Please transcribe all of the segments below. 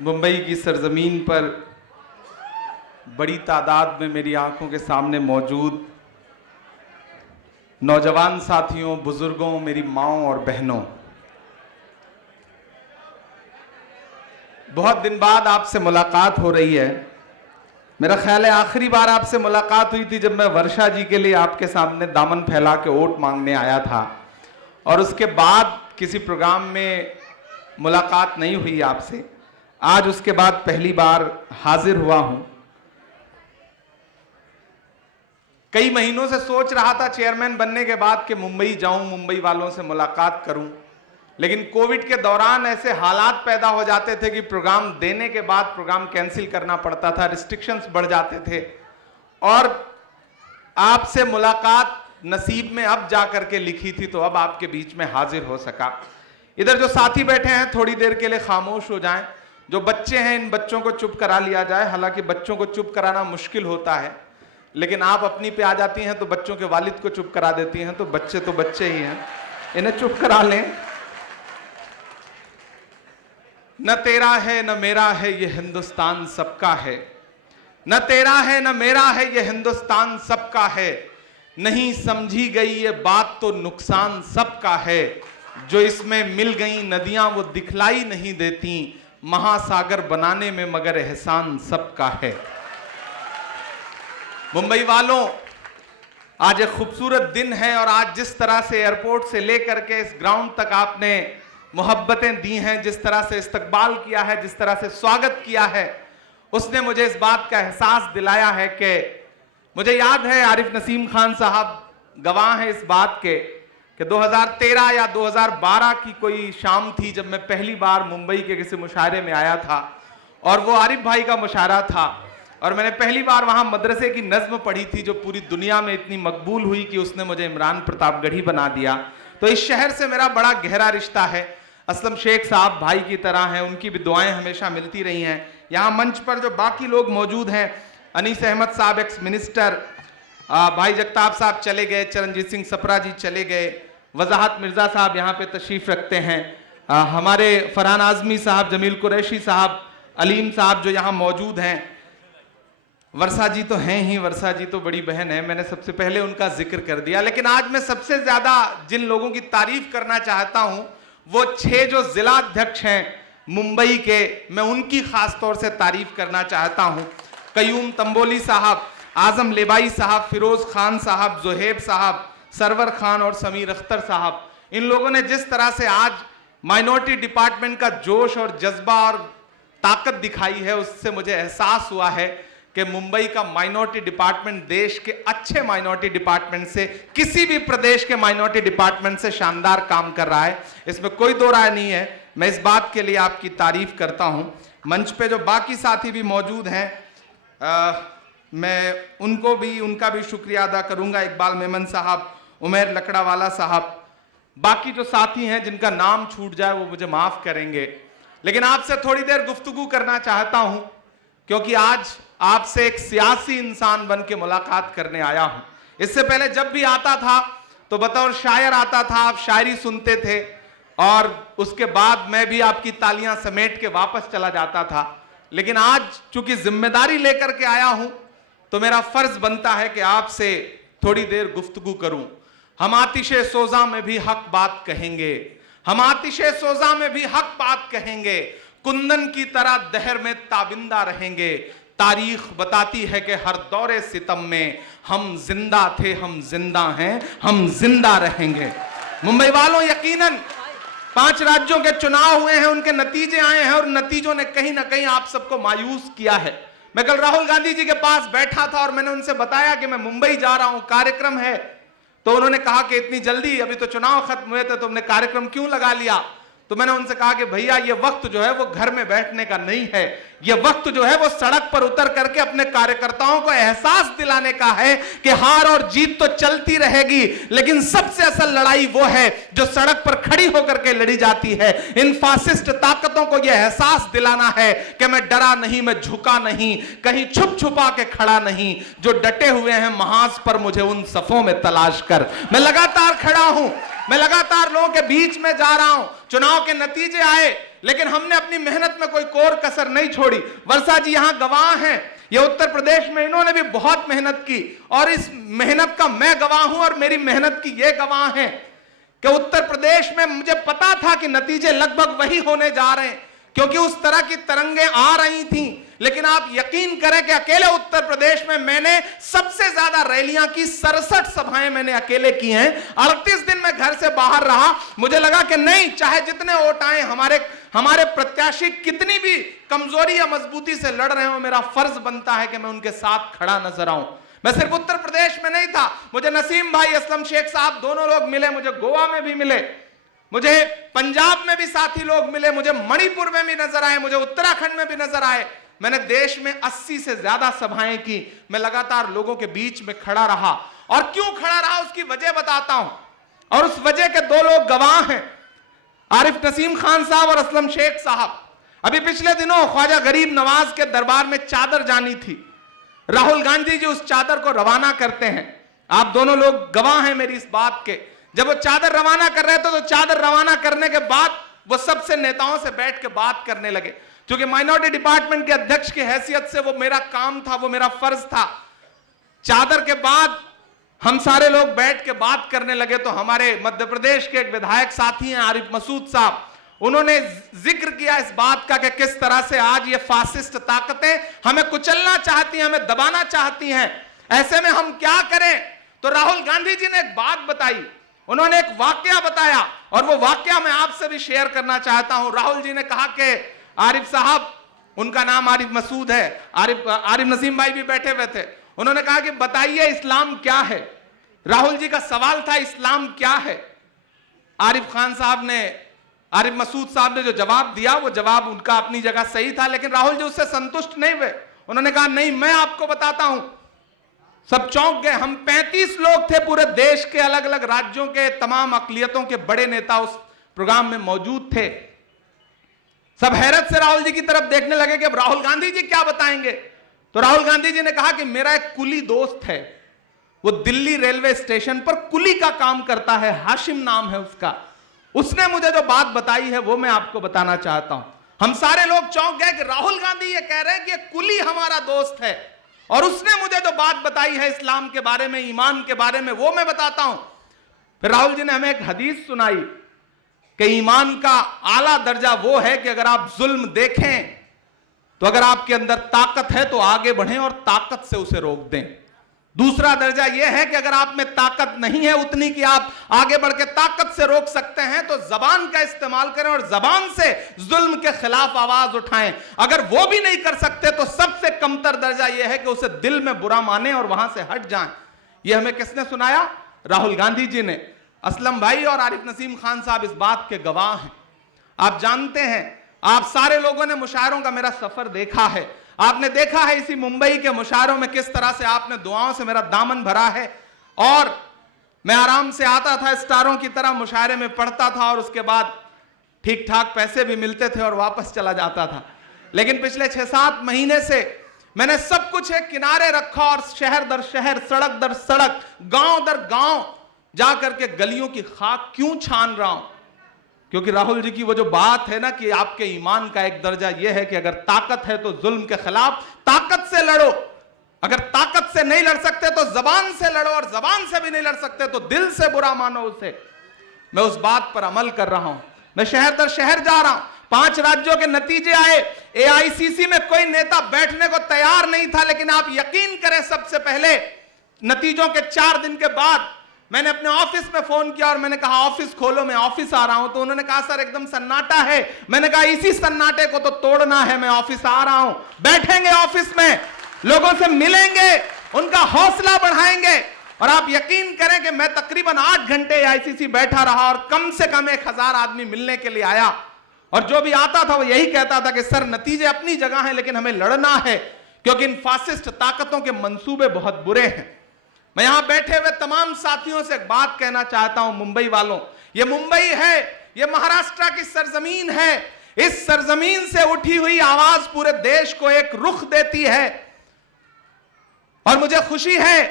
मुंबई की सरजमीन पर बड़ी तादाद में मेरी आंखों के सामने मौजूद नौजवान साथियों, बुजुर्गों, मेरी माँओं और बहनों, बहुत दिन बाद आपसे मुलाकात हो रही है। मेरा ख्याल है आखिरी बार आपसे मुलाकात हुई थी जब मैं वर्षा जी के लिए आपके सामने दामन फैला के वोट मांगने आया था, और उसके बाद किसी प्रोग्राम में मुलाकात नहीं हुई आपसे। आज उसके बाद पहली बार हाजिर हुआ हूं। कई महीनों से सोच रहा था चेयरमैन बनने के बाद कि मुंबई जाऊं, मुंबई वालों से मुलाकात करूं, लेकिन कोविड के दौरान ऐसे हालात पैदा हो जाते थे कि प्रोग्राम देने के बाद प्रोग्राम कैंसिल करना पड़ता था, रिस्ट्रिक्शंस बढ़ जाते थे, और आपसे मुलाकात नसीब में अब जाकर के लिखी थी, तो अब आपके बीच में हाजिर हो सका। इधर जो साथी बैठे हैं थोड़ी देर के लिए खामोश हो जाएं। जो बच्चे हैं इन बच्चों को चुप करा लिया जाए। हालांकि बच्चों को चुप कराना मुश्किल होता है, लेकिन आप अपनी पे आ जाती हैं तो बच्चों के वालिद को चुप करा देती हैं, तो बच्चे ही हैं, इन्हें चुप करा लें। न तेरा है न मेरा है ये हिंदुस्तान सबका है, न तेरा है न मेरा है ये हिंदुस्तान सबका है, नहीं समझी गई ये बात तो नुकसान सबका है, जो इसमें मिल गई नदियां वो दिखलाई नहीं देती, महासागर बनाने में मगर एहसान सबका है। मुंबई वालों, आज एक खूबसूरत दिन है, और आज जिस तरह से एयरपोर्ट से लेकर के इस ग्राउंड तक आपने मोहब्बतें दी हैं, जिस तरह से इस्तकबाल किया है, जिस तरह से स्वागत किया है, उसने मुझे इस बात का एहसास दिलाया है कि मुझे याद है आरिफ नसीम खान साहब गवाह हैं इस बात के कि 2013 या 2012 की कोई शाम थी जब मैं पहली बार मुंबई के किसी मुशायरे में आया था, और वो आरिफ भाई का मुशायरा था, और मैंने पहली बार वहां मदरसे की नज्म पढ़ी थी जो पूरी दुनिया में इतनी मकबूल हुई कि उसने मुझे इमरान प्रतापगढ़ी बना दिया। तो इस शहर से मेरा बड़ा गहरा रिश्ता है। असलम शेख साहब भाई की तरह हैं, उनकी भी दुआएं हमेशा मिलती रही हैं। यहाँ मंच पर जो बाकी लोग मौजूद हैं, अनीस अहमद साहब एक्स मिनिस्टर, भाई जगताप साहब चले गए, चरणजीत सिंह सप्रा जी चले गए, वजाहत मिर्जा साहब यहाँ पे तशरीफ रखते हैं, हमारे फरहान आजमी साहब, जमील कुरैशी साहब, अलीम साहब जो यहाँ मौजूद हैं, वर्षा जी तो हैं ही, वर्षा जी तो बड़ी बहन है, मैंने सबसे पहले उनका जिक्र कर दिया। लेकिन आज मैं सबसे ज्यादा जिन लोगों की तारीफ करना चाहता हूं वो 6 जो जिला अध्यक्ष हैं मुंबई के, मैं उनकी खास तौर से तारीफ करना चाहता हूं। कयूम तंबोली साहब, आजम लेबाई साहब, फिरोज खान साहब, जोहेब साहब, सरवर खान और समीर अख्तर साहब, इन लोगों ने जिस तरह से आज माइनॉरिटी डिपार्टमेंट का जोश और जज्बा और ताकत दिखाई है, उससे मुझे एहसास हुआ है कि मुंबई का माइनॉरिटी डिपार्टमेंट देश के अच्छे माइनॉरिटी डिपार्टमेंट से, किसी भी प्रदेश के माइनॉरिटी डिपार्टमेंट से शानदार काम कर रहा है, इसमें कोई दो राय नहीं है। मैं इस बात के लिए आपकी तारीफ करता हूं। मंच पे जो बाकी साथी भी मौजूद हैं, मैं उनका भी शुक्रिया अदा करूंगा। इकबाल मेमन साहब, उमेर लकड़ावाला साहब, बाकी जो साथी हैं जिनका नाम छूट जाए वो मुझे माफ करेंगे। लेकिन आपसे थोड़ी देर गुफ्तगू करना चाहता हूं, क्योंकि आज आपसे एक सियासी इंसान बन के मुलाकात करने आया हूं। इससे पहले जब भी आता था तो बतौर शायर आता था, आप शायरी सुनते थे, और उसके बाद मैं भी आपकी तालियां समेट के वापस चला जाता था। लेकिन आज चूंकि जिम्मेदारी लेकर के आया हूं तो मेरा फर्ज बनता है कि आपसे थोड़ी देर गुफ्तगू करूं। हम आतिशे सोजा में भी हक बात कहेंगे, हम आतिशे सोजा में भी हक बात कहेंगे, कुंदन की तरह दहर में ताबिंदा रहेंगे। तारीख बताती है कि हर दौरे सितम में हम जिंदा थे, हम जिंदा हैं, हम जिंदा रहेंगे। मुंबई वालों, यकीनन 5 राज्यों के चुनाव हुए हैं, उनके नतीजे आए हैं, और नतीजों ने कहीं ना कहीं आप सबको मायूस किया है। मैं कल राहुल गांधी जी के पास बैठा था और मैंने उनसे बताया कि मैं मुंबई जा रहा हूं, कार्यक्रम है, तो उन्होंने कहा कि इतनी जल्दी, अभी तो चुनाव खत्म हुए थे, तुमने कार्यक्रम क्यों लगा लिया? तो मैंने उनसे कहा कि भैया ये वक्त जो है वो घर में बैठने का नहीं है, ये वक्त जो है वो सड़क पर उतर करके अपने कार्यकर्ताओं को एहसास दिलाने का है कि हार और जीत तो चलती रहेगी, लेकिन सबसे असल लड़ाई वो है जो सड़क पर खड़ी होकर के लड़ी जाती है। इन फासिस्ट ताकतों को यह एहसास दिलाना है कि मैं डरा नहीं, मैं झुका नहीं, कहीं छुप छुपा के खड़ा नहीं, जो डटे हुए हैं महाज पर मुझे उन सफों में तलाश कर, मैं लगातार खड़ा हूं। मैं लगातार लोगों के बीच में जा रहा हूं, चुनाव के नतीजे आए लेकिन हमने अपनी मेहनत में कोई कोर कसर नहीं छोड़ी। वर्षा जी यहां गवाह हैं, ये उत्तर प्रदेश में इन्होंने भी बहुत मेहनत की और इस मेहनत का मैं गवाह हूं और मेरी मेहनत की ये गवाह हैं कि उत्तर प्रदेश में मुझे पता था कि नतीजे लगभग वही होने जा रहे हैं क्योंकि उस तरह की तरंगें आ रही थी। लेकिन आप यकीन करें कि अकेले उत्तर प्रदेश में मैंने सबसे ज्यादा रैलियां की, 67 सभाएं मैंने अकेले की हैं। 38 दिन मैं घर से बाहर रहा, मुझे लगा कि नहीं, चाहे जितने वोट आए, हमारे प्रत्याशी कितनी भी कमजोरी या मजबूती से लड़ रहे हो, मेरा फर्ज बनता है कि मैं उनके साथ खड़ा नजर आऊं। मैं सिर्फ उत्तर प्रदेश में नहीं था, मुझे नसीम भाई, असलम शेख साहब दोनों लोग मिले, मुझे गोवा में भी मिले, मुझे पंजाब में भी साथी लोग मिले, मुझे मणिपुर में भी नजर आए, मुझे उत्तराखंड में भी नजर आए। मैंने देश में 80 से ज्यादा सभाएं की। मैं लगातार लोगों के बीच में खड़ा रहा और क्यों खड़ा रहा उसकी वजह बताता हूं और उस वजह के दो लोग गवाह हैं, आरिफ नसीम खान साहब और असलम शेख साहब। अभी पिछले दिनों ख्वाजा गरीब नवाज के दरबार में चादर जानी थी, राहुल गांधी जी उस चादर को रवाना करते हैं। आप दोनों लोग गवाह हैं मेरी इस बात के। जब वो चादर रवाना कर रहे थे तो चादर रवाना करने के बाद वो सबसे नेताओं से बैठ के बात करने लगे। क्योंकि माइनॉरिटी डिपार्टमेंट के अध्यक्ष की हैसियत से वो मेरा काम था, वो मेरा फर्ज था। चादर के बाद हम सारे लोग बैठ के बात करने लगे तो हमारे मध्य प्रदेश के एक विधायक साथी हैं आरिफ मसूद साहब, उन्होंने जिक्र किया इस बात का कि किस तरह से आज ये फासिस्ट ताकतें हमें कुचलना चाहती हैं, हमें दबाना चाहती हैं, ऐसे में हम क्या करें। तो राहुल गांधी जी ने एक बात बताई, उन्होंने एक वाकया बताया और वो वाकया मैं आपसे भी शेयर करना चाहता हूं। राहुल जी ने कहा कि आरिफ साहब, उनका नाम आरिफ मसूद है, आरिफ नसीम भाई भी बैठे हुए थे, उन्होंने कहा कि बताइए इस्लाम क्या है। राहुल जी का सवाल था इस्लाम क्या है। आरिफ मसूद साहब ने जो जवाब दिया वो जवाब उनका अपनी जगह सही था, लेकिन राहुल जी उससे संतुष्ट नहीं हुए। उन्होंने कहा नहीं, मैं आपको बताता हूं। सब चौंक गए। हम 35 लोग थे, पूरे देश के अलग अलग राज्यों के तमाम अकलियतों के बड़े नेता उस प्रोग्राम में मौजूद थे। सब हैरत से राहुल जी की तरफ देखने लगे कि अब राहुल गांधी जी क्या बताएंगे। तो राहुल गांधी जी ने कहा कि मेरा एक कुली दोस्त है, वो दिल्ली रेलवे स्टेशन पर कुली का काम करता है, हाशिम नाम है उसका, उसने मुझे जो बात बताई है वो मैं आपको बताना चाहता हूं। हम सारे लोग चौंक गए कि राहुल गांधी ये कह रहे हैं कि कुली हमारा दोस्त है और उसने मुझे जो बात बताई है इस्लाम के बारे में, ईमान के बारे में, वो मैं बताता हूं। फिर राहुल जी ने हमें एक हदीस सुनाई कि ईमान का आला दर्जा वो है कि अगर आप जुल्म देखें तो अगर आपके अंदर ताकत है तो आगे बढ़ें और ताकत से उसे रोक दें। दूसरा दर्जा यह है कि अगर आप में ताकत नहीं है उतनी कि आप आगे बढ़ के ताकत से रोक सकते हैं तो जबान का इस्तेमाल करें और जबान से जुल्म के खिलाफ आवाज उठाएं। अगर वो भी नहीं कर सकते तो सबसे कमतर दर्जा यह है कि उसे दिल में बुरा माने और वहां से हट जाएं। यह हमें किसने सुनाया? राहुल गांधी जी ने। असलम भाई और आरिफ नसीम खान साहब इस बात के गवाह हैं। आप जानते हैं, आप सारे लोगों ने मुशायरों का मेरा सफर देखा है, आपने देखा है इसी मुंबई के मुशायरों में किस तरह से आपने दुआओं से मेरा दामन भरा है और मैं आराम से आता था, स्टारों की तरह मुशायरे में पढ़ता था और उसके बाद ठीक ठाक पैसे भी मिलते थे और वापस चला जाता था। लेकिन पिछले 6-7 महीने से मैंने सब कुछ एक किनारे रखा और शहर दर शहर, सड़क दर सड़क, गांव दर गांव जाकर के गलियों की खाक क्यों छान रहा हूं? क्योंकि राहुल जी की वो जो बात है ना कि आपके ईमान का एक दर्जा यह है कि अगर ताकत है तो जुल्म के खिलाफ ताकत से लड़ो, अगर ताकत से नहीं लड़ सकते तो जबान से लड़ो और जबान से भी नहीं लड़ सकते तो दिल से बुरा मानो उसे। मैं उस बात पर अमल कर रहा हूं। मैं शहर दर शहर जा रहा हूं। 5 राज्यों के नतीजे आए, एआईसीसी में कोई नेता बैठने को तैयार नहीं था, लेकिन आप यकीन करें सबसे पहले नतीजों के 4 दिन के बाद मैंने अपने ऑफिस में फोन किया और मैंने कहा ऑफिस खोलो, मैं ऑफिस आ रहा हूं। तो उन्होंने कहा सर एकदम सन्नाटा है। मैंने कहा इसी सन्नाटे को तो तोड़ना है, मैं ऑफिस आ रहा हूं। बैठेंगे ऑफिस में, लोगों से मिलेंगे, उनका हौसला बढ़ाएंगे। और आप यकीन करें कि मैं तकरीबन 8 घंटे आईसीसी बैठा रहा और कम से कम 1000 आदमी मिलने के लिए आया और जो भी आता था वो यही कहता था कि सर नतीजे अपनी जगह हैं लेकिन हमें लड़ना है क्योंकि इन फासिस्ट ताकतों के मंसूबे बहुत बुरे हैं। मैं यहां बैठे हुए तमाम साथियों से एक बात कहना चाहता हूं, मुंबई वालों, ये मुंबई है, ये महाराष्ट्र की सरजमीन है। इस सरजमीन से उठी हुई आवाज पूरे देश को एक रुख देती है और मुझे खुशी है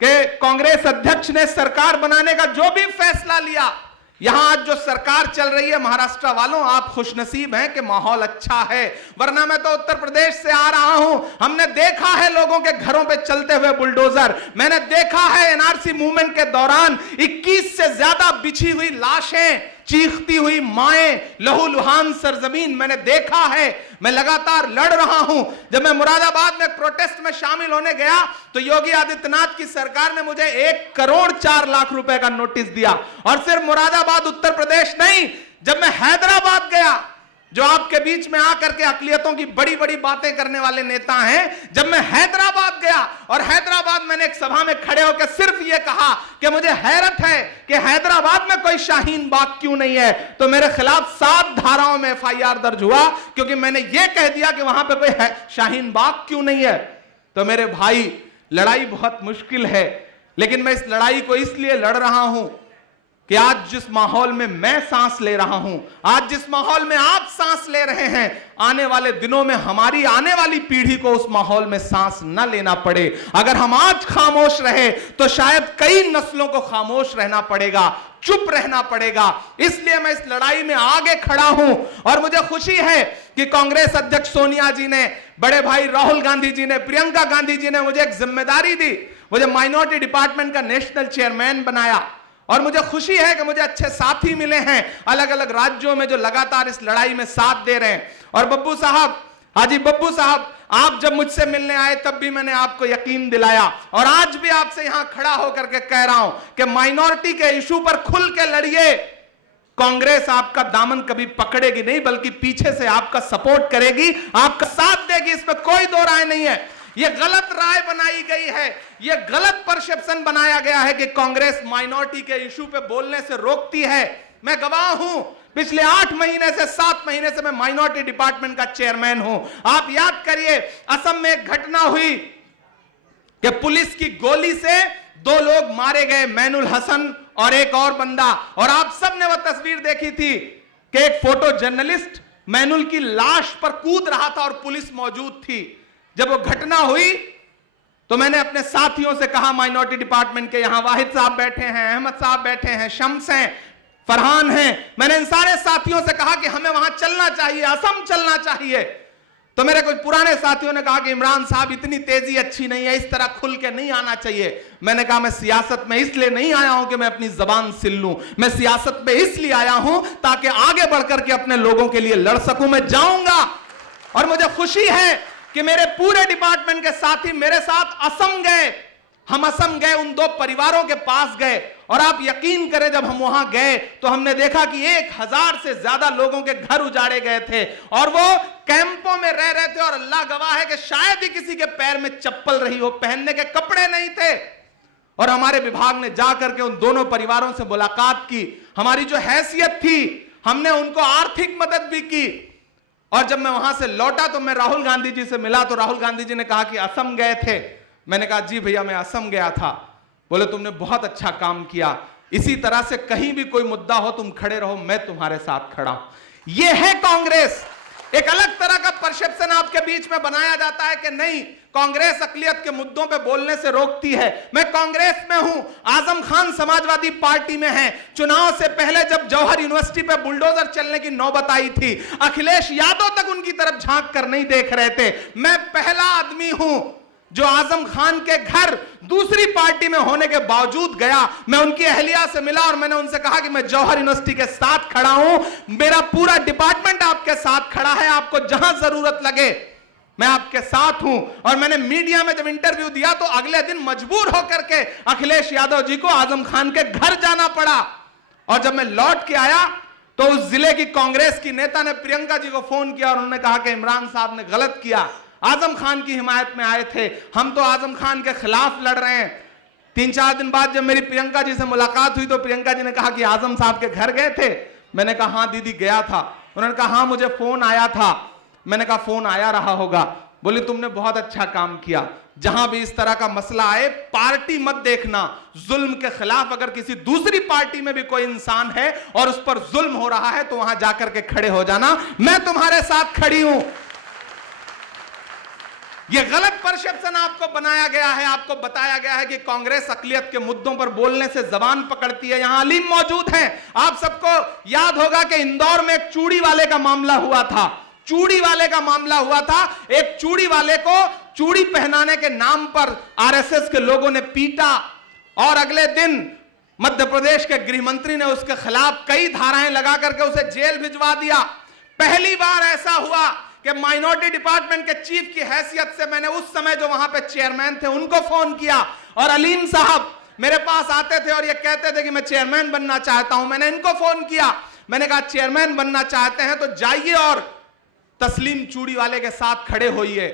कि कांग्रेस अध्यक्ष ने सरकार बनाने का जो भी फैसला लिया, यहां आज जो सरकार चल रही है महाराष्ट्र वालों, आप खुशनसीब हैं कि माहौल अच्छा है, वरना मैं तो उत्तर प्रदेश से आ रहा हूं। हमने देखा है लोगों के घरों पे चलते हुए बुलडोजर, मैंने देखा है एनआरसी मूवमेंट के दौरान 21 से ज्यादा बिछी हुई लाशें, चीखती हुई माएं, लहूलुहान सरजमीन मैंने देखा है। मैं लगातार लड़ रहा हूं। जब मैं मुरादाबाद में प्रोटेस्ट में शामिल होने गया तो योगी आदित्यनाथ की सरकार ने मुझे 1,04,00,000 रुपए का नोटिस दिया। और सिर्फ मुरादाबाद उत्तर प्रदेश नहीं, जब मैं हैदराबाद गया, जो आपके बीच में आकर के अकलियतों की बड़ी बड़ी बातें करने वाले नेता हैं, जब मैं हैदराबाद गया और हैदराबाद मैंने एक सभा में खड़े होकर सिर्फ यह कहा कि मुझे हैरत है कि हैदराबाद में कोई शाहीन बाग क्यों नहीं है, तो मेरे खिलाफ 7 धाराओं में FIR दर्ज हुआ, क्योंकि मैंने यह कह दिया कि वहां पे कोई शाहीन बाग क्यों नहीं है। तो मेरे भाई, लड़ाई बहुत मुश्किल है, लेकिन मैं इस लड़ाई को इसलिए लड़ रहा हूं कि आज जिस माहौल में मैं सांस ले रहा हूं, आज जिस माहौल में आप सांस ले रहे हैं, आने वाले दिनों में हमारी आने वाली पीढ़ी को उस माहौल में सांस न लेना पड़े। अगर हम आज खामोश रहे तो शायद कई नस्लों को खामोश रहना पड़ेगा, चुप रहना पड़ेगा। इसलिए मैं इस लड़ाई में आगे खड़ा हूं और मुझे खुशी है कि कांग्रेस अध्यक्ष सोनिया जी ने, बड़े भाई राहुल गांधी जी ने, प्रियंका गांधी जी ने मुझे एक जिम्मेदारी दी, मुझे माइनॉरिटी डिपार्टमेंट का नेशनल चेयरमैन बनाया। और मुझे खुशी है कि मुझे अच्छे साथी मिले हैं अलग अलग राज्यों में जो लगातार इस लड़ाई में साथ दे रहे हैं। और बब्बू साहब, हाजी बब्बू साहब, आप जब मुझसे मिलने आए तब भी मैंने आपको यकीन दिलाया, और आज भी आपसे यहां खड़ा होकर के कह रहा हूं कि माइनॉरिटी के इशू पर खुल के लड़िए। कांग्रेस आपका दामन कभी पकड़ेगी नहीं, बल्कि पीछे से आपका सपोर्ट करेगी, आपका साथ देगी, इसमें कोई दो राय नहीं है। यह गलत राय बनाई गई है, यह गलत परसेप्शन बनाया गया है कि कांग्रेस माइनॉरिटी के इशू पे बोलने से रोकती है। मैं गवाह हूं, पिछले 8 महीने से 7 महीने से मैं माइनॉरिटी डिपार्टमेंट का चेयरमैन हूं। आप याद करिए, असम में एक घटना हुई कि पुलिस की गोली से 2 लोग मारे गए, मैनुल हसन और एक और बंदा। और आप सबने वह तस्वीर देखी थी कि एक फोटो जर्नलिस्ट मैनुल की लाश पर कूद रहा था और पुलिस मौजूद थी। जब वो घटना हुई तो मैंने अपने साथियों से कहा, माइनॉरिटी डिपार्टमेंट के, यहां वाहिद साहब बैठे हैं, अहमद साहब बैठे हैं, शम्स हैं, फरहान हैं, मैंने इन सारे साथियों से कहा कि हमें वहां चलना चाहिए, असम चलना चाहिए। तो मेरे कुछ पुराने साथियों ने कहा कि इमरान साहब इतनी तेजी अच्छी नहीं है, इस तरह खुल के नहीं आना चाहिए। मैंने कहा मैं सियासत में इसलिए नहीं आया हूं कि मैं अपनी जबान सिल लूं, मैं सियासत में इसलिए आया हूं ताकि आगे बढ़कर के अपने लोगों के लिए लड़ सकूं। मैं जाऊंगा और मुझे खुशी है कि मेरे पूरे डिपार्टमेंट के साथी मेरे साथ असम गए। हम असम गए, उन 2 परिवारों के पास गए, और आप यकीन करें जब हम वहां गए तो हमने देखा कि 1000 से ज्यादा लोगों के घर उजाड़े गए थे और वो कैंपों में रह रहे थे। और अल्लाह गवाह है कि शायद ही किसी के पैर में चप्पल रही हो, पहनने के कपड़े नहीं थे। और हमारे विभाग ने जाकर के उन दोनों परिवारों से मुलाकात की, हमारी जो हैसियत थी हमने उनको आर्थिक मदद भी की। और जब मैं वहां से लौटा तो मैं राहुल गांधी जी से मिला तो राहुल गांधी जी ने कहा कि असम गए थे। मैंने कहा जी भैया मैं असम गया था। बोले तुमने बहुत अच्छा काम किया, इसी तरह से कहीं भी कोई मुद्दा हो तुम खड़े रहो, मैं तुम्हारे साथ खड़ा हूं। यह है कांग्रेस। एक अलग तरह का परसेप्शन आपके बीच में बनाया जाता है कि नहीं, कांग्रेस अकलियत के मुद्दों पे बोलने से रोकती है। मैं कांग्रेस में हूं, आजम खान समाजवादी पार्टी में है। चुनाव से पहले जब जौहर यूनिवर्सिटी पे बुलडोजर चलने की नौबत आई थी, अखिलेश यादव तक उनकी तरफ झांक कर नहीं देख रहे थे। मैं पहला आदमी हूं जो आजम खान के घर दूसरी पार्टी में होने के बावजूद गया। मैं उनकी अहलिया से मिला और मैंने उनसे कहा कि मैं जौहर यूनिवर्सिटी के साथ खड़ा हूं, मेरा पूरा डिपार्टमेंट आपके साथ खड़ा है, आपको जहां जरूरत लगे मैं आपके साथ हूं। और मैंने मीडिया में जब इंटरव्यू दिया तो अगले दिन मजबूर होकर के अखिलेश यादव जी को आजम खान के घर जाना पड़ा। और जब मैं लौट के आया तो उस जिले की कांग्रेस की नेता ने प्रियंका जी को फोन किया और उन्होंने कहा कि इमरान साहब ने गलत किया, आजम खान की हिमायत में आए थे, हम तो आजम खान के खिलाफ लड़ रहे हैं। 3-4 दिन बाद जब मेरी प्रियंका जी से मुलाकात हुई तो प्रियंका जी ने कहा कि आजम साहब के घर गए थे। मैंने कहा हाँ दीदी गया था। उन्होंने कहा हाँ मुझे फोन आया था। मैंने कहा फोन आया रहा होगा। बोली तुमने बहुत अच्छा काम किया। जहां भी इस तरह का मसला आए पार्टी मत देखना, जुल्म के खिलाफ अगर किसी दूसरी पार्टी में भी कोई इंसान है और उस पर जुल्म हो रहा है तो वहां जाकर के खड़े हो जाना। मैं तुम्हारे साथ खड़ी हूं। ये गलत परसेप्शन आपको बनाया गया है। आपको बताया गया है कि कांग्रेस अकलियत के मुद्दों पर बोलने से जबान पकड़ती है। यहां अलीम मौजूद हैं। आप सबको याद होगा कि इंदौर में एक चूड़ी वाले का मामला हुआ था। चूड़ी वाले का मामला हुआ था। एक चूड़ी वाले को चूड़ी पहनाने के नाम पर आरएसएस के लोगों ने पीटा और अगले दिन मध्य प्रदेश के गृह मंत्री ने उसके खिलाफ कई धाराएं लगा करके उसे जेल भिजवा दिया। पहली बार ऐसा हुआ कि माइनॉरिटी डिपार्टमेंट के चीफ की हैसियत से मैंने उस समय जो वहां पे चेयरमैन थे उनको फोन किया और अलीम साहब मेरे पास आते थे और ये कहते थे कि मैं चेयरमैन बनना चाहता हूं। मैंने इनको फोन किया, मैंने कहा चेयरमैन बनना चाहते हैं तो जाइए और तस्लीम चूड़ी वाले के साथ खड़े होइए,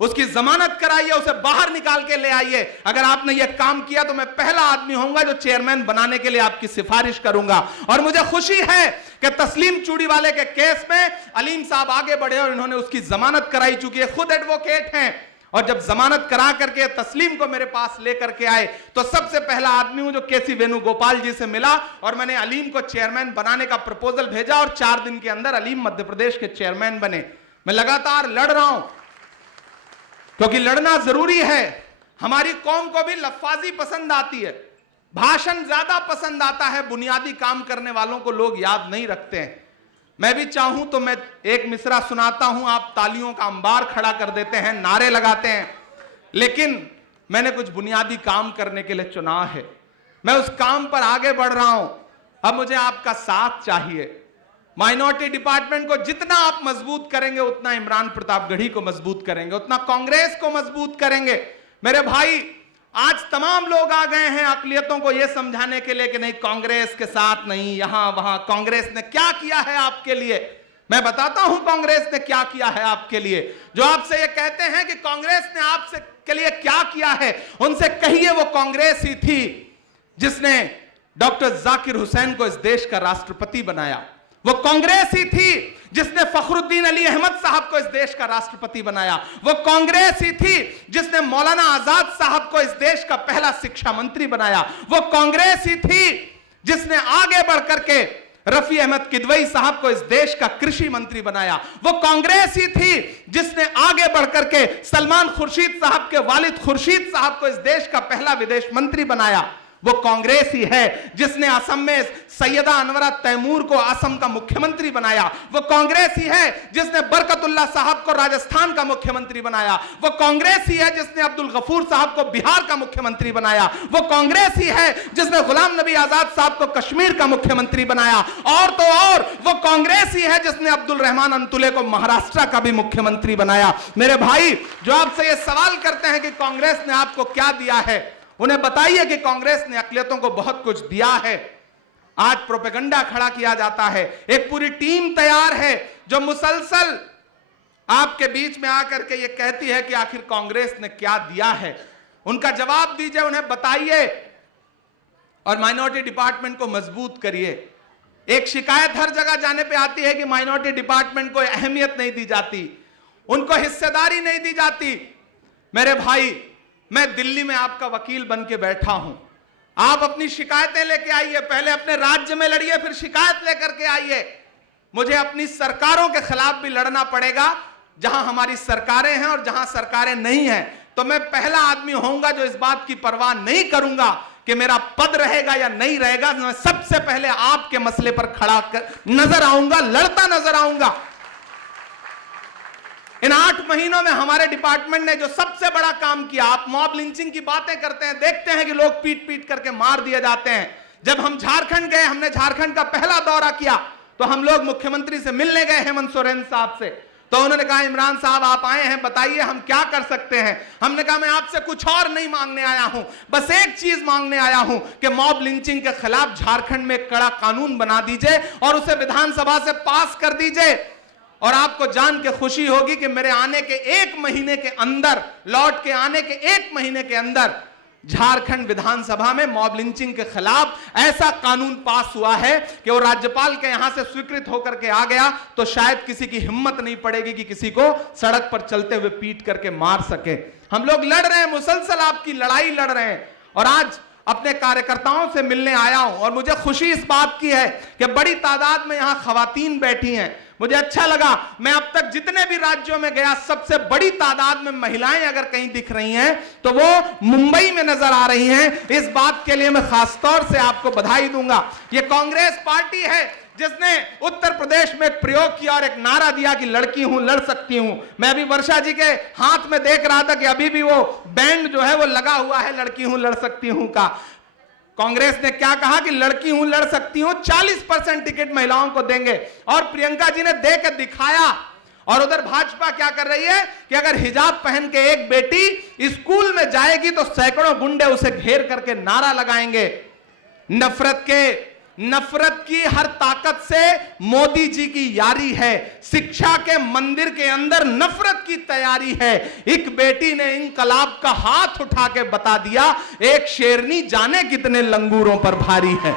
उसकी जमानत कराइए, उसे बाहर निकाल के ले आइए। अगर आपने यह काम किया तो मैं पहला आदमी होऊंगा जो चेयरमैन बनाने के लिए आपकी सिफारिश करूंगा। और मुझे खुशी है कि तस्लीम चूड़ी वाले के केस में अलीम साहब आगे बढ़े और इन्होंने उसकी जमानत कराई, चूंकि ये खुद एडवोकेट हैं। और जब जमानत करा करके तस्लीम को मेरे पास लेकर के आए तो सबसे पहला आदमी हूं जो केसी वेणुगोपाल जी से मिला और मैंने अलीम को चेयरमैन बनाने का प्रपोजल भेजा और 4 दिन के अंदर अलीम मध्य प्रदेश के चेयरमैन बने। मैं लगातार लड़ रहा हूं क्योंकि लड़ना जरूरी है। हमारी कौम को भी लफ्फाजी पसंद आती है, भाषण ज्यादा पसंद आता है, बुनियादी काम करने वालों को लोग याद नहीं रखते हैं। मैं भी चाहूं तो मैं एक मिसरा सुनाता हूं, आप तालियों का अंबार खड़ा कर देते हैं, नारे लगाते हैं, लेकिन मैंने कुछ बुनियादी काम करने के लिए चुना है। मैं उस काम पर आगे बढ़ रहा हूं। अब मुझे आपका साथ चाहिए। माइनॉरिटी डिपार्टमेंट को जितना आप मजबूत करेंगे उतना इमरान प्रतापगढ़ी को मजबूत करेंगे, उतना कांग्रेस को मजबूत करेंगे। मेरे भाई, आज तमाम लोग आ गए हैं अकलियतों को यह समझाने के लिए कि नहीं कांग्रेस के साथ नहीं, यहां वहां। कांग्रेस ने क्या किया है आपके लिए? मैं बताता हूं कांग्रेस ने क्या किया है आपके लिए। जो आपसे ये कहते हैं कि कांग्रेस ने आपसे के लिए क्या किया है, उनसे कहिए वो कांग्रेस ही थी जिसने डॉक्टर जाकिर हुसैन को इस देश का राष्ट्रपति बनाया। वो कांग्रेस ही थी जिसने फखरुद्दीन अली अहमद साहब को इस देश का राष्ट्रपति बनाया। वो कांग्रेस ही थी जिसने मौलाना आजाद साहब को इस देश का पहला शिक्षा मंत्री बनाया। वो कांग्रेस ही थी जिसने आगे बढ़कर के रफी अहमद किदवई साहब को इस देश का कृषि मंत्री बनाया। वो कांग्रेस ही थी जिसने आगे बढ़कर के सलमान खुर्शीद साहब के वालिद खुर्शीद साहब को इस देश का पहला विदेश मंत्री बनाया। वो कांग्रेस ही है जिसने असम में सैयदा अनवरा तैमूर को असम का मुख्यमंत्री बनाया। वो कांग्रेस ही है जिसने बरकतुल्ला साहब को राजस्थान का मुख्यमंत्री बनाया। वो कांग्रेस ही है जिसने अब्दुल गफूर साहब को बिहार का मुख्यमंत्री बनाया। वो कांग्रेस ही है जिसने गुलाम नबी आजाद साहब को कश्मीर का मुख्यमंत्री बनाया। और तो और वो कांग्रेस ही है जिसने अब्दुल रहमान अंतुले को महाराष्ट्र का भी मुख्यमंत्री बनाया। मेरे भाई, जो आपसे ये सवाल करते हैं कि कांग्रेस ने आपको क्या दिया है, उन्हें बताइए कि कांग्रेस ने अकलियतों को बहुत कुछ दिया है। आज प्रोपेगेंडा खड़ा किया जाता है, एक पूरी टीम तैयार है जो मुसलसल आपके बीच में आकर के ये कहती है कि आखिर कांग्रेस ने क्या दिया है। उनका जवाब दीजिए, उन्हें बताइए और माइनॉरिटी डिपार्टमेंट को मजबूत करिए। एक शिकायत हर जगह जाने पे आती है कि माइनॉरिटी डिपार्टमेंट को अहमियत नहीं दी जाती, उनको हिस्सेदारी नहीं दी जाती। मेरे भाई, मैं दिल्ली में आपका वकील बन के बैठा हूं। आप अपनी शिकायतें लेके आइए, पहले अपने राज्य में लड़िए, फिर शिकायत लेकर के आइए। मुझे अपनी सरकारों के खिलाफ भी लड़ना पड़ेगा। जहां हमारी सरकारें हैं और जहां सरकारें नहीं हैं, तो मैं पहला आदमी होऊंगा जो इस बात की परवाह नहीं करूंगा कि मेरा पद रहेगा या नहीं रहेगा। मैं सबसे पहले आपके मसले पर खड़ा नजर आऊंगा, लड़ता नजर आऊंगा। इन 8 महीनों में हमारे डिपार्टमेंट ने जो सबसे बड़ा काम किया, आप मॉब लिंचिंग की बातें करते हैं, देखते हैं कि लोग पीट पीट करके मार दिए जाते हैं। जब हम झारखंड गए, हमने झारखंड का पहला दौरा किया, तो हम लोग मुख्यमंत्री से मिलने गए हेमंत सोरेन साहब से। तो उन्होंने कहा, इमरान साहब आप आए हैं, बताइए हम क्या कर सकते हैं। हमने कहा, मैं आपसे कुछ और नहीं मांगने आया हूं, बस एक चीज मांगने आया हूं कि मॉब लिंचिंग के खिलाफ झारखंड में कड़ा कानून बना दीजिए और उसे विधानसभा से पास कर दीजिए। और आपको जान के खुशी होगी कि मेरे आने के 1 महीने के अंदर, लौट के आने के 1 महीने के अंदर झारखंड विधानसभा में मॉब लिंचिंग के खिलाफ ऐसा कानून पास हुआ है कि वो राज्यपाल के यहां से स्वीकृत होकर के आ गया तो शायद किसी की हिम्मत नहीं पड़ेगी कि किसी को सड़क पर चलते हुए पीट करके मार सके। हम लोग लड़ रहे हैं, मुसलसल आपकी लड़ाई लड़ रहे हैं। और आज अपने कार्यकर्ताओं से मिलने आया हूं और मुझे खुशी इस बात की है कि बड़ी तादाद में यहां खवातीन बैठी हैं, मुझे अच्छा लगा, मैं अब तक जितने भी राज्यों में गया सबसे बड़ी तादाद में महिलाएं अगर कहीं दिख रही हैं तो वो मुंबई में नजर आ रही हैं। इस बात के लिए मैं खास तौर से आपको बधाई दूंगा। ये कांग्रेस पार्टी है जिसने उत्तर प्रदेश में एक प्रयोग किया और एक नारा दिया कि लड़की हूं लड़ सकती हूं। मैं अभी वर्षा जी के हाथ में देख रहा था कि अभी भी वो बैंड जो है वो लगा हुआ है लड़की हूं लड़ सकती हूं का। कांग्रेस ने क्या कहा कि लड़की हूं लड़ सकती हूं, 40% टिकट महिलाओं को देंगे और प्रियंका जी ने दे के दिखाया। और उधर भाजपा क्या कर रही है कि अगर हिजाब पहन के एक बेटी स्कूल में जाएगी तो सैकड़ों गुंडे उसे घेर करके नारा लगाएंगे। नफरत की हर ताकत से मोदी जी की यारी है। शिक्षा के मंदिर के अंदर नफरत की तैयारी है। एक बेटी ने इनकलाब का हाथ उठा के बता दिया, एक शेरनी जाने कितने लंगूरों पर भारी है।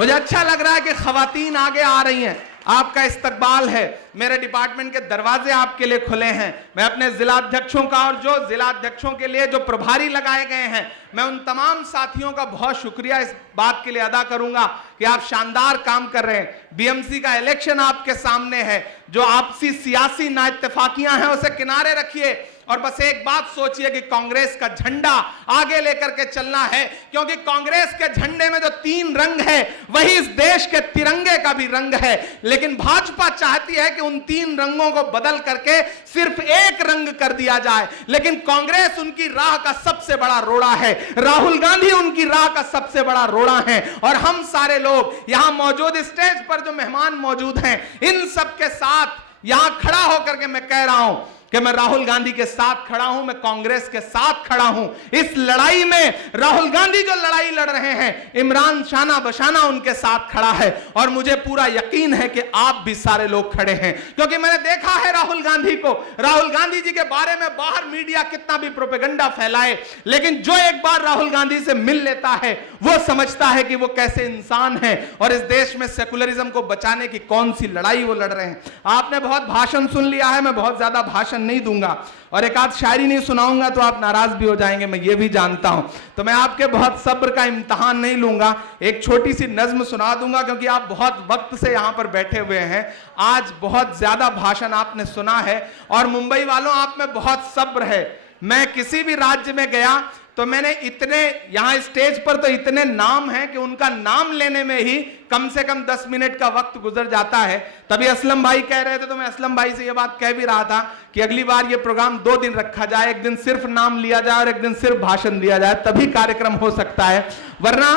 मुझे अच्छा लग रहा है कि खवातीन आगे आ रही हैं, आपका इस्तकबाल है, मेरे डिपार्टमेंट के दरवाजे आपके लिए खुले हैं। मैं अपने जिलाध्यक्षों का और जो जिलाध्यक्षों के लिए जो प्रभारी लगाए गए हैं, मैं उन तमाम साथियों का बहुत शुक्रिया इस बात के लिए अदा करूंगा कि आप शानदार काम कर रहे हैं। बीएमसी का इलेक्शन आपके सामने है, जो आपसी सियासी नाइत्तेफाकियां हैं उसे किनारे रखिए और बस एक बात सोचिए कि कांग्रेस का झंडा आगे लेकर के चलना है, क्योंकि कांग्रेस के झंडे में जो 3 रंग है वही इस देश के तिरंगे का भी रंग है। लेकिन भाजपा चाहती है कि उन 3 रंगों को बदल करके सिर्फ एक रंग कर दिया जाए। लेकिन कांग्रेस उनकी राह का सबसे बड़ा रोड़ा है, राहुल गांधी उनकी राह का सबसे बड़ा रोड़ा है। और हम सारे लोग यहां मौजूद, स्टेज पर जो मेहमान मौजूद हैं, इन सबके साथ यहां खड़ा होकर के मैं कह रहा हूं कि मैं राहुल गांधी के साथ खड़ा हूं, मैं कांग्रेस के साथ खड़ा हूं। इस लड़ाई में राहुल गांधी जो लड़ाई लड़ रहे हैं, इमरान शाना बशाना उनके साथ खड़ा है और मुझे पूरा यकीन है कि आप भी सारे लोग खड़े हैं, क्योंकि मैंने देखा है राहुल गांधी को। राहुल गांधी जी के बारे में बाहर मीडिया कितना भी प्रोपेगेंडा फैलाए, लेकिन जो एक बार राहुल गांधी से मिल लेता है वो समझता है कि वो कैसे इंसान है और इस देश में सेकुलरिज्म को बचाने की कौन सी लड़ाई वो लड़ रहे हैं। आपने बहुत भाषण सुन लिया है, मैं बहुत ज्यादा भाषण नहीं दूंगा और एक आध शायरी नहीं सुनाऊंगा तो आप नाराज भी हो जाएंगे, मैं ये भी जानता हूं। तो मैं आपके बहुत सब्र का इम्तिहान नहीं लूंगा, एक छोटी सी नज्म सुना दूंगा, क्योंकि आप बहुत वक्त से यहां पर बैठे हुए हैं। आज बहुत ज्यादा भाषण आपने सुना है और मुंबई वालों आप में बहुत सब्र है। मैं किसी भी राज्य में गया तो मैंने इतने, यहां स्टेज पर तो इतने नाम हैं कि उनका नाम लेने में ही कम से कम 10 मिनट का वक्त गुजर जाता है। तभी असलम भाई कह रहे थे तो मैं असलम भाई से ये बात कह भी रहा था कि अगली बार ये प्रोग्राम 2 दिन रखा जाए, एक दिन सिर्फ नाम लिया जाए और एक दिन सिर्फ भाषण दिया जाए, तभी कार्यक्रम हो सकता है, वरना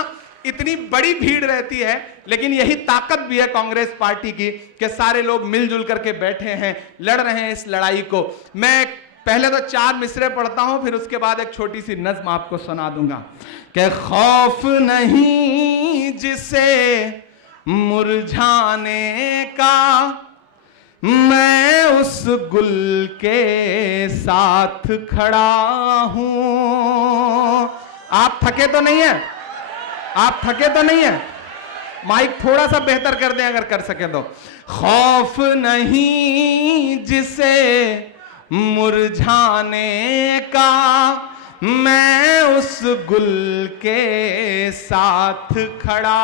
इतनी बड़ी भीड़ रहती है। लेकिन यही ताकत भी है कांग्रेस पार्टी की कि सारे लोग मिलजुल करके बैठे हैं, लड़ रहे हैं इस लड़ाई को। मैं पहले तो 4 मिसरे पढ़ता हूं, फिर उसके बाद एक छोटी सी नज्म आपको सुना दूंगा कि खौफ नहीं जिसे मुरझाने का, मैं उस गुल के साथ खड़ा हूं। आप थके तो नहीं है? आप थके तो नहीं है? माइक थोड़ा सा बेहतर कर दें अगर कर सके तो। खौफ नहीं जिसे मुरझाने का, मैं उस गुल के साथ खड़ा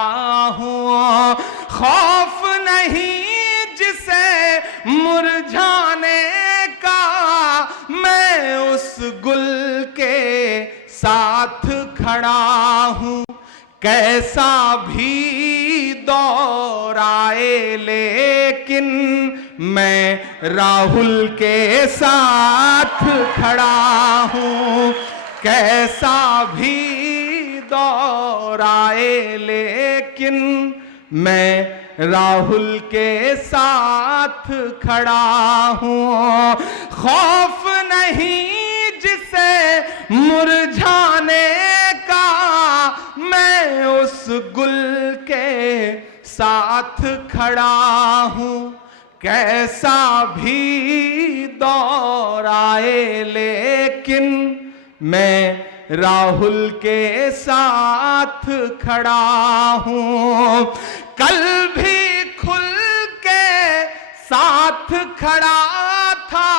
हूं। खौफ नहीं जिसे मुरझाने का, मैं उस गुल के साथ खड़ा हूं। कैसा भी दौर आए लेकिन मैं राहुल के साथ खड़ा हूं। कैसा भी दौर आए लेकिन मैं राहुल के साथ खड़ा हूं। खौफ नहीं जिसे मुरझाने का, मैं उस गुल के साथ खड़ा हूं। कैसा भी दौर आए लेकिन मैं राहुल के साथ खड़ा हूं। कल भी खुल के साथ खड़ा था,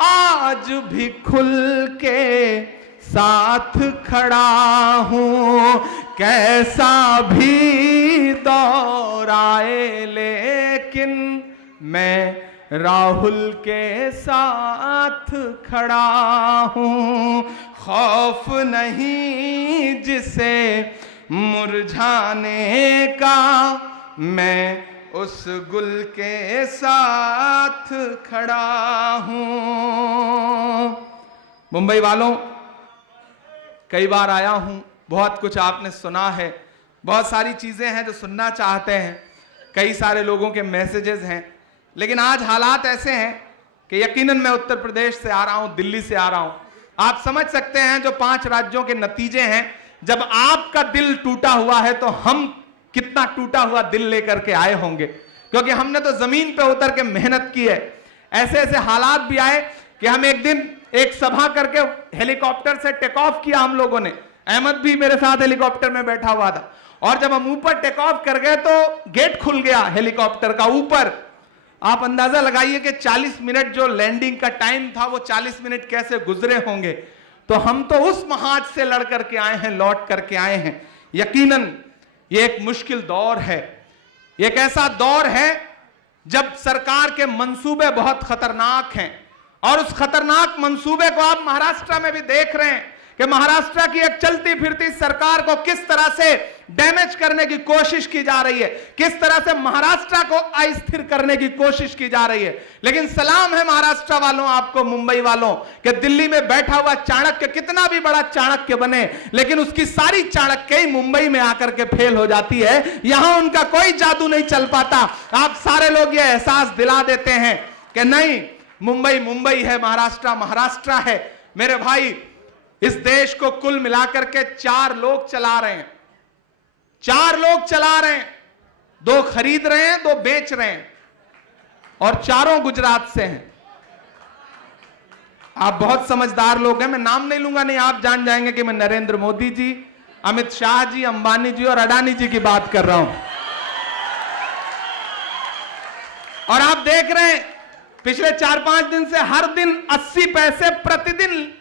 आज भी खुल के साथ खड़ा हूं। कैसा भी दौर आए, लेकिन मैं राहुल के साथ खड़ा हूं। खौफ नहीं जिसे मुरझाने का, मैं उस गुल के साथ खड़ा हूं। मुंबई वालों, कई बार आया हूं, बहुत कुछ आपने सुना है, बहुत सारी चीजें हैं जो सुनना चाहते हैं, कई सारे लोगों के मैसेजेस हैं, लेकिन आज हालात ऐसे हैं कि यकीनन मैं उत्तर प्रदेश से आ रहा हूं, दिल्ली से आ रहा हूं। आप समझ सकते हैं जो 5 राज्यों के नतीजे हैं। जब आपका दिल टूटा हुआ है तो हम कितना टूटा हुआ दिल लेकर के आए होंगे, क्योंकि हमने तो जमीन पे उतर के मेहनत की है। ऐसे ऐसे हालात भी आए कि हम एक दिन एक सभा करके हेलीकॉप्टर से टेक ऑफ किया हम लोगों ने। अहमद भी मेरे साथ हेलीकॉप्टर में बैठा हुआ था, और जब हम ऊपर टेक ऑफ कर गए तो गेट खुल गया हेलीकॉप्टर का ऊपर। आप अंदाजा लगाइए कि 40 मिनट जो लैंडिंग का टाइम था, वो 40 मिनट कैसे गुजरे होंगे। तो हम तो उस महाज से लड़ करके आए हैं, लौट करके आए हैं। यकीनन ये एक मुश्किल दौर है, एक ऐसा दौर है जब सरकार के मंसूबे बहुत खतरनाक हैं, और उस खतरनाक मंसूबे को आप महाराष्ट्र में भी देख रहे हैं कि महाराष्ट्र की एक चलती फिरती सरकार को किस तरह से डैमेज करने की कोशिश की जा रही है, किस तरह से महाराष्ट्र को अस्थिर करने की कोशिश की जा रही है। लेकिन सलाम है महाराष्ट्र वालों, आपको मुंबई वालों, कि दिल्ली में बैठा हुआ चाणक्य कितना भी बड़ा चाणक्य बने, लेकिन उसकी सारी चाणक्य ही मुंबई में आकर के फेल हो जाती है। यहां उनका कोई जादू नहीं चल पाता। आप सारे लोग ये एहसास दिला देते हैं कि नहीं, मुंबई मुंबई है, महाराष्ट्र महाराष्ट्र है। मेरे भाई, इस देश को कुल मिलाकर के 4 लोग चला रहे हैं, 4 लोग चला रहे हैं। 2 खरीद रहे हैं, 2 बेच रहे हैं, और चारों गुजरात से हैं। आप बहुत समझदार लोग हैं, मैं नाम नहीं लूंगा, नहीं आप जान जाएंगे कि मैं नरेंद्र मोदी जी, अमित शाह जी, अंबानी जी और अडानी जी की बात कर रहा हूं। और आप देख रहे हैं पिछले 4-5 दिन से हर दिन 80 पैसे प्रतिदिन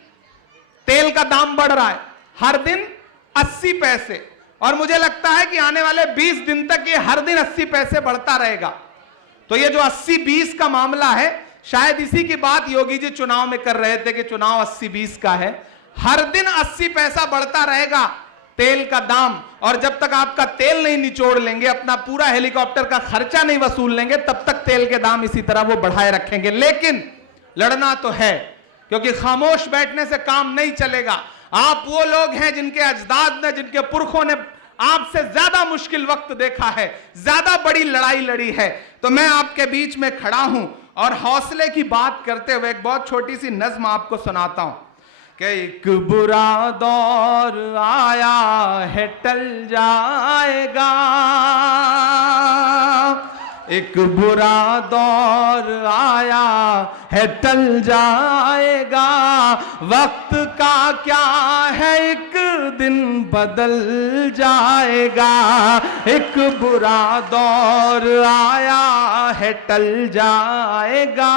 तेल का दाम बढ़ रहा है, हर दिन 80 पैसे। और मुझे लगता है कि आने वाले 20 दिन तक ये हर दिन 80 पैसे बढ़ता रहेगा। तो ये जो 80-20 का मामला है, शायद इसी की बात योगी जी चुनाव में कर रहे थे कि चुनाव 80-20 का है। हर दिन 80 पैसा बढ़ता रहेगा तेल का दाम, और जब तक आपका तेल नहीं निचोड़ लेंगे, अपना पूरा हेलीकॉप्टर का खर्चा नहीं वसूल लेंगे, तब तक तेल के दाम इसी तरह वो बढ़ाए रखेंगे। लेकिन लड़ना तो है, क्योंकि खामोश बैठने से काम नहीं चलेगा। आप वो लोग हैं जिनके अजदाद ने, जिनके पुरखों ने आपसे ज्यादा मुश्किल वक्त देखा है, ज्यादा बड़ी लड़ाई लड़ी है। तो मैं आपके बीच में खड़ा हूं, और हौसले की बात करते हुए एक बहुत छोटी सी नज्म आपको सुनाता हूं कि एक बुरा दौर आया है, टल जाएगा। एक बुरा दौर आया है, टल जाएगा। वक्त का क्या है, एक दिन बदल जाएगा। एक बुरा दौर आया है, टल जाएगा।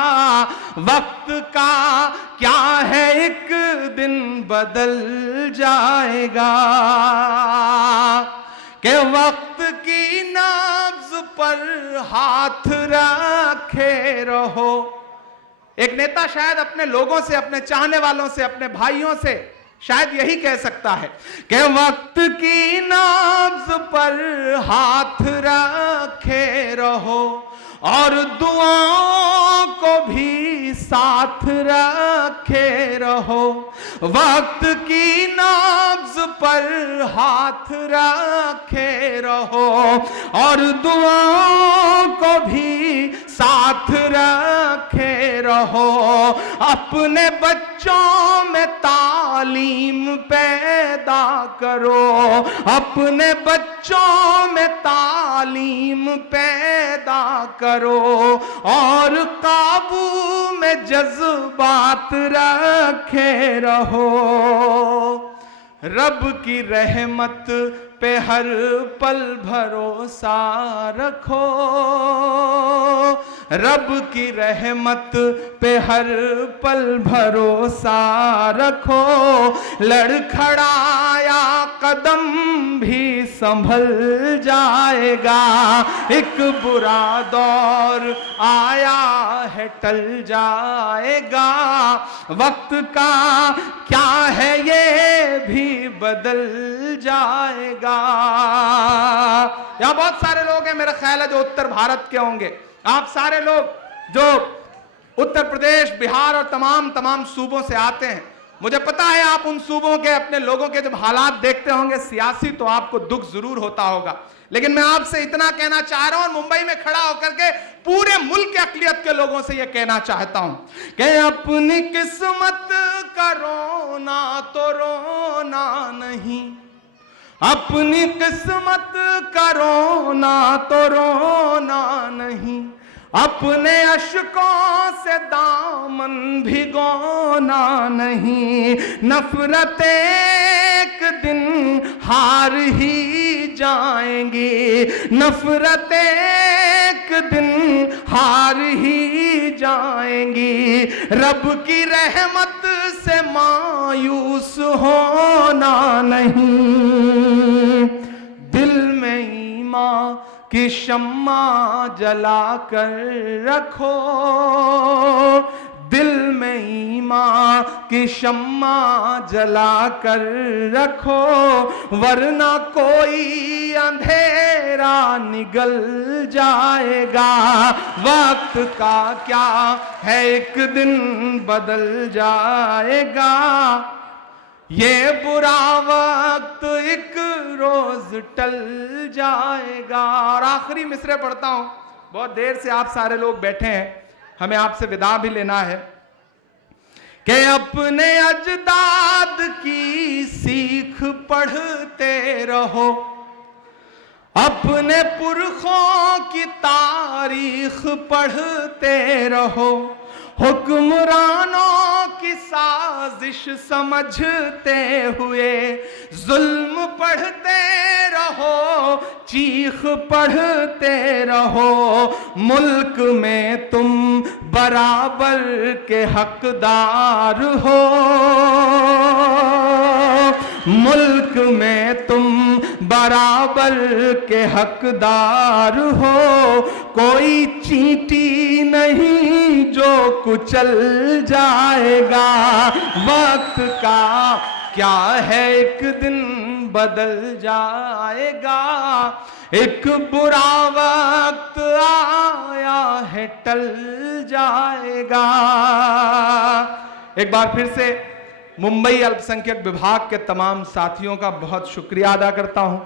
वक्त का क्या है, एक दिन बदल जाएगा। कि वक्त की नाब्ज पर हाथ रखे रहो। एक नेता शायद अपने लोगों से, अपने चाहने वालों से, अपने भाइयों से शायद यही कह सकता है कि वक्त की नाब्ज पर हाथ रखे रहो, और दुआओं को भी साथ रखे रहो। वक्त की नाब्ज पर हाथ रखे रहो, और दुआओं को भी साथ रखे रहो। अपने बच्चों में तालीम पैदा करो, अपने बच्चों में तालीम पैदा करो, और काबू में जज्बात रखे रहो। रब की रहमत पे हर पल भरोसा रखो, रब की रहमत पे हर पल भरोसा रखो, लड़खड़ाया कदम भी संभल जाएगा, एक बुरा दौर आया है टल जाएगा, वक्त का क्या है ये भी बदल जाएगा। यहां बहुत सारे लोग हैं मेरा ख्याल है जो उत्तर भारत के होंगे। आप सारे लोग जो उत्तर प्रदेश, बिहार और तमाम सूबों से आते हैं, मुझे पता है आप उन सूबों के अपने लोगों के जब हालात देखते होंगे सियासी, तो आपको दुख जरूर होता होगा। लेकिन मैं आपसे इतना कहना चाह रहा हूं और मुंबई में खड़ा होकर के पूरे मुल्क के अकलियत के लोगों से यह कहना चाहता हूं कि अपनी किस्मत का रोना तो रोना नहीं, अपनी किस्मत का रोना तो रोना नहीं, अपने अश्कों से दामन भिगोना नहीं, नफरत एक दिन हार ही जाएंगी, नफरत एक दिन हार ही जाएंगी, रब की रहमत से मायूस होना नहीं, दिल में ईमान की शम्मा जला कर रखो, दिल में ईमान की शम्मा जला कर रखो, वरना कोई अंधेरा निगल जाएगा, वक्त का क्या है एक दिन बदल जाएगा, ये बुरा वक्त एक रोज टल जाएगा। और आखिरी मिसरे पढ़ता हूं, बहुत देर से आप सारे लोग बैठे हैं, हमें आपसे विदा भी लेना है कि अपने अजदाद की सीख पढ़ते रहो, अपने पुरखों की तारीख पढ़ते रहो, हुक्मरानों की साजिश समझते हुए जुल्म पढ़ते रहो, चीख पढ़ते रहो, मुल्क में तुम बराबर के हकदार हो, मुल्क में तुम बराबर के हकदार हो, कोई चींटी नहीं जो कुचल जाएगा, वक्त का क्या है एक दिन बदल जाएगा, एक बुरा वक्त आया है टल जाएगा। एक बार फिर से मुंबई अल्पसंख्यक विभाग के तमाम साथियों का बहुत शुक्रिया अदा करता हूं।